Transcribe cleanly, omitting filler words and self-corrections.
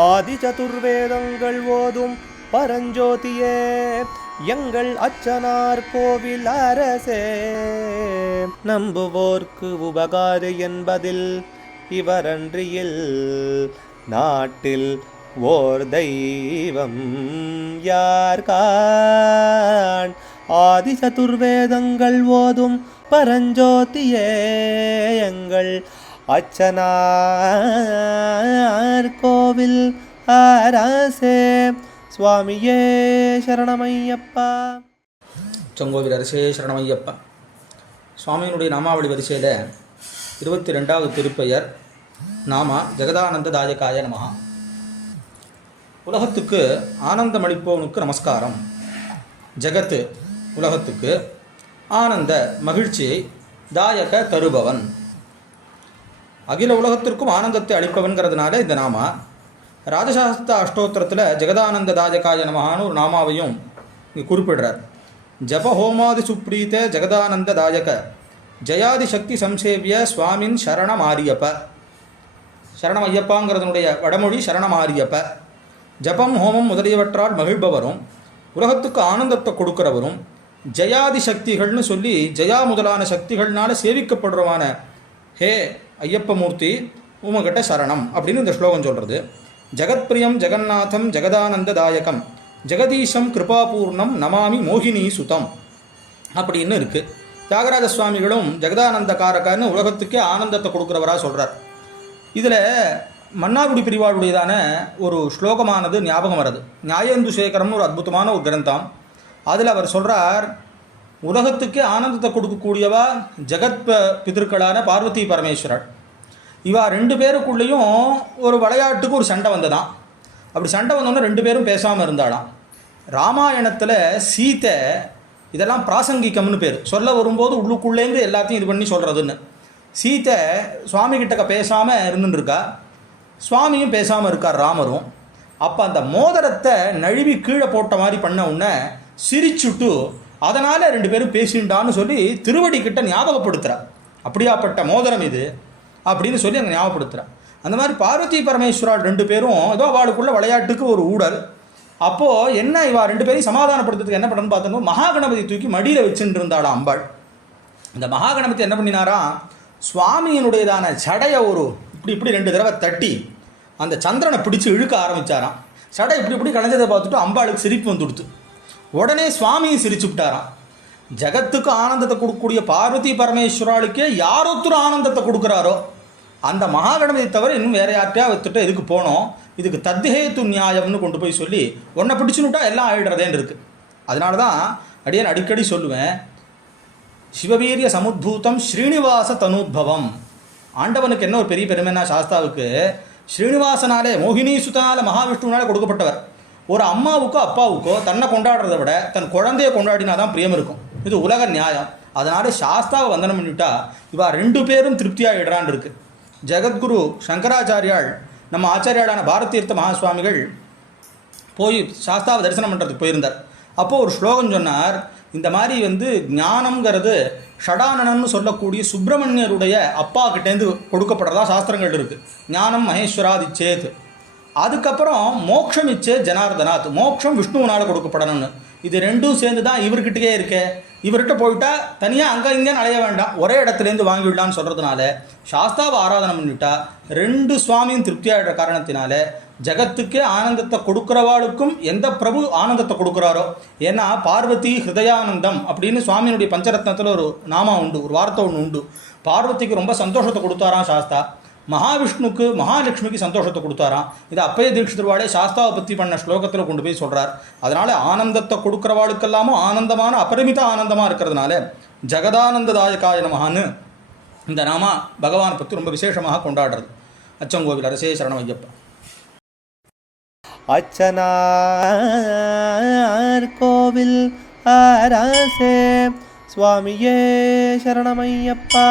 ஆதி சதுர்வேதங்கள் ஓதும் பரஞ்சோதியே எங்கள் அச்சனார் கோவில் அரசே. நம்புவோர்க்கு உபகாரி என்பதில் இவரன்றியில் நாட்டில் ஓர் தெய்வம் யார்கான். ஆதி சதுர்வேதங்கள் ஓதும் பரஞ்சோதியே எங்கள் அச்சனார் கோவில் அரசே. சுவாமியே சரணமையப்பா. செங்கோவில் அரசே சரணமையப்பா. சுவாமியினுடைய நாமாவளி வரிசையில் 22வது திருப்பெயர் நாமா ஜெகதானந்த தாயகாய நமஹா. உலகத்துக்கு ஆனந்தமளிப்பவனுக்கு நமஸ்காரம். ஜெகத்து உலகத்துக்கு ஆனந்த மகிழ்ச்சியை தாயக தருபவன், அகில உலகத்திற்கும் ஆனந்தத்தை அளிப்பவன்கிறதுனால இந்த நாமா. ராஜசாஸ்திர அஷ்டோத்திரத்தில் ஜெகதானந்த தாயகாய நமஹான்னு ஒரு நாமாவையும் இங்கே குறிப்பிடுறார். ஜப ஹோமாதி சுப்ரீத ஜெகதானந்த தாயக ஜயாதி சக்தி சம்சேவிய சுவாமின் சரணமாரியப்ப. சரணம் ஐயப்பாங்கிறதனுடைய வடமொழி சரணமாரியப்ப. ஜபம் ஹோமம் முதலியவற்றால் மகிழ்பவரும் உலகத்துக்கு ஆனந்தத்தை கொடுக்கிறவரும் ஜயாதி சக்திகள்னு சொல்லி ஜயா முதலான சக்திகள்னால சேவிக்கப்படுறவான ஹே ஐயப்பமூர்த்தி உமகிட்ட சரணம் அப்படின்னு இந்த ஸ்லோகம் சொல்கிறது. ஜகத்பிரியம் ஜெகநாதம் ஜெகதானந்த தாயகம் ஜெகதீஷம் கிருபாபூர்ணம் நமாமி மோகினி சுதம் அப்படின்னு இருக்குது. தியாகராஜ சுவாமிகளும் ஜெகதானந்த காரகன்னு உலகத்துக்கே ஆனந்தத்தை கொடுக்குறவராக சொல்கிறார். இதில் மன்னார்குடி பிரிவாளுடையதான ஒரு ஸ்லோகமானது ஞாபகம் வருது. நியாயேந்து சேகரம்னு ஒரு அற்புதமான ஒரு கிரந்தம். அதில் அவர் சொல்கிறார், உலகத்துக்கே ஆனந்தத்தை கொடுக்கக்கூடியவா ஜெகத் பிதற்களான பார்வதி பரமேஸ்வரர். இவா ரெண்டு பேருக்குள்ளேயும் ஒரு விளையாட்டுக்கு ஒரு சண்டை வந்ததான். அப்படி சண்டை வந்தோன்னே ரெண்டு பேரும் பேசாமல் இருந்தாலாம். ராமாயணத்தில் சீத்தை இதெல்லாம் பிராசங்கிக்கம்னு பேர். சொல்ல வரும்போது உள்ளுக்குள்ளேருந்து எல்லாத்தையும் இது பண்ணி சொல்கிறதுன்னு. சீத்தை சுவாமி கிட்டக்க பேசாமல் இருந்துருக்கா, சுவாமியும் பேசாமல் இருக்கார் ராமரும். அப்போ அந்த மோதிரத்தை நழுவி கீழே போட்ட மாதிரி பண்ண உடனே சிரிச்சுட்டு அதனால் ரெண்டு பேரும் பேசிண்டான்னு சொல்லி திருவடி கிட்ட ஞாபகப்படுத்துகிறார். அப்படியாப்பட்ட மோதிரம் இது அப்படின்னு சொல்லி அங்கே ஞாபகப்படுத்துகிறார். அந்த மாதிரி பார்வதி பரமேஸ்வரால் ரெண்டு பேரும் ஏதோ அவளுக்குள்ள விளையாட்டுக்கு ஒரு ஊடல். அப்போது என்ன இவா ரெண்டு பேரையும் சமாதானப்படுத்துறதுக்கு என்ன பண்ணணும்னு பார்த்தோம், மகாகணபதி தூக்கி மடியில் வச்சுட்டு இருந்தாளாம் அம்பாள். இந்த மகாகணபதி என்ன பண்ணினாராம், சுவாமியினுடையதான சடையை ஒரு இப்படி ரெண்டு தடவை தட்டி அந்த சந்திரனை பிடிச்சி இழுக்க ஆரம்பித்தாராம். சடை இப்படி கலைஞ்சதை பார்த்துட்டு அம்பாளுக்கு சிரிப்பு வந்துடுத்து. உடனே சுவாமியும் சிரிச்சு விட்டாராம். ஜகத்துக்கு ஆனந்தத்தை கொடுக்கக்கூடிய பார்வதி பரமேஸ்வராளுக்கே யாரொத்தர் ஆனந்தத்தை கொடுக்குறாரோ அந்த மகாகணபதி தவிர இன்னும் வேறு யார்ட்டையா வச்சுட்டு எதுக்கு போனோம், இதுக்கு தத்ஹேத்து நியாயம்னு கொண்டு போய் சொல்லி ஒன்றை பிடிச்சுனுட்டா எல்லாம் ஆயிடுறதேன்னு இருக்குது. அதனால தான் அடியேன் அடிக்கடி சொல்லுவேன், சிவவீரிய சமுத்பூதம் ஸ்ரீனிவாச தனூத்பவம். ஆண்டவனுக்கு என்ன ஒரு பெரிய பெருமைன்னா, சாஸ்தாவுக்கு ஸ்ரீனிவாசனாலே மோகினி சுதனால மகாவிஷ்ணுனாலே கொடுக்கப்பட்டவர். ஒரு அம்மாவுக்கோ அப்பாவுக்கோ தன்னை கொண்டாடுறதை விட தன் குழந்தைய கொண்டாடினா தான் பிரியம் இருக்கும். இது உலக நியாயம். அதனால சாஸ்தாவை வந்தனம் பண்ணிவிட்டா இவா ரெண்டு பேரும் திருப்தியாகிடுறான் இருக்குது. ஜெகத்குரு சங்கராச்சாரியால் நம்ம ஆச்சாரியாளான பாரதீர்த்த மகாசுவாமிகள் போய் சாஸ்தாவை தரிசனம் பண்ணுறதுக்கு போயிருந்தார். அப்போது ஒரு ஸ்லோகம் சொன்னார். இந்த மாதிரி ஞானம்ங்கிறது ஷடானனன்னு சொல்லக்கூடிய சுப்பிரமணியருடைய அப்பா கிட்டேருந்து கொடுக்கப்படுறதா சாஸ்திரங்கள் இருக்குது. ஞானம் மகேஸ்வராதி சேத். அதுக்கப்புறம் மோட்சம் இச்சே ஜனார்தனாத், மோட்சம் விஷ்ணுவனால் கொடுக்கப்படணும்னு. இது ரெண்டும் சேர்ந்து தான் இவர்கிட்டே இருக்கே. இவர்கிட்ட போயிட்டா தனியாக அங்கே இங்கேன்னு அலைய வேண்டாம், ஒரே இடத்துலேருந்து வாங்கிவிடலான்னு சொல்கிறதுனால சாஸ்தாவை ஆராதனை பண்ணிவிட்டா ரெண்டு சுவாமியும் திருப்தியாகிற காரணத்தினால ஜகத்துக்கே ஆனந்தத்தை கொடுக்குறவாளுக்கும் எந்த பிரபு ஆனந்தத்தை கொடுக்குறாரோ. ஏன்னா பார்வதி ஹிருதயானந்தம் அப்படின்னு சுவாமியினுடைய பஞ்சரத்னத்தில் ஒரு நாமா உண்டு, ஒரு வார்த்தை ஒன்று உண்டு. பார்வதிக்கு ரொம்ப சந்தோஷத்தை கொடுத்தாராம் சாஸ்தா, மகாவிஷ்ணுக்கு மகாலட்சுமிக்கு சந்தோஷத்தை கொடுத்தாராம். இது அப்பய தீட்சிதர்வாளே சாஸ்தாவை பற்றி பண்ண ஸ்லோகத்தில் கொண்டு போய் சொல்கிறார். அதனால் ஆனந்தத்தை கொடுக்குறவாளுக்கெல்லாமும் ஆனந்தமான அபரிமித ஆனந்தமாக இருக்கிறதுனால ஜெகதானந்ததாயகாய நமஹான்னு இந்த நாமா பகவானை பற்றி ரொம்ப விசேஷமாக கொண்டாடுறது. அச்சங்கோவில் அரசே சரணம் ஐயப்பா. அச்சனார் கோவில் அரசே சுவாமியே சரணமையப்பா.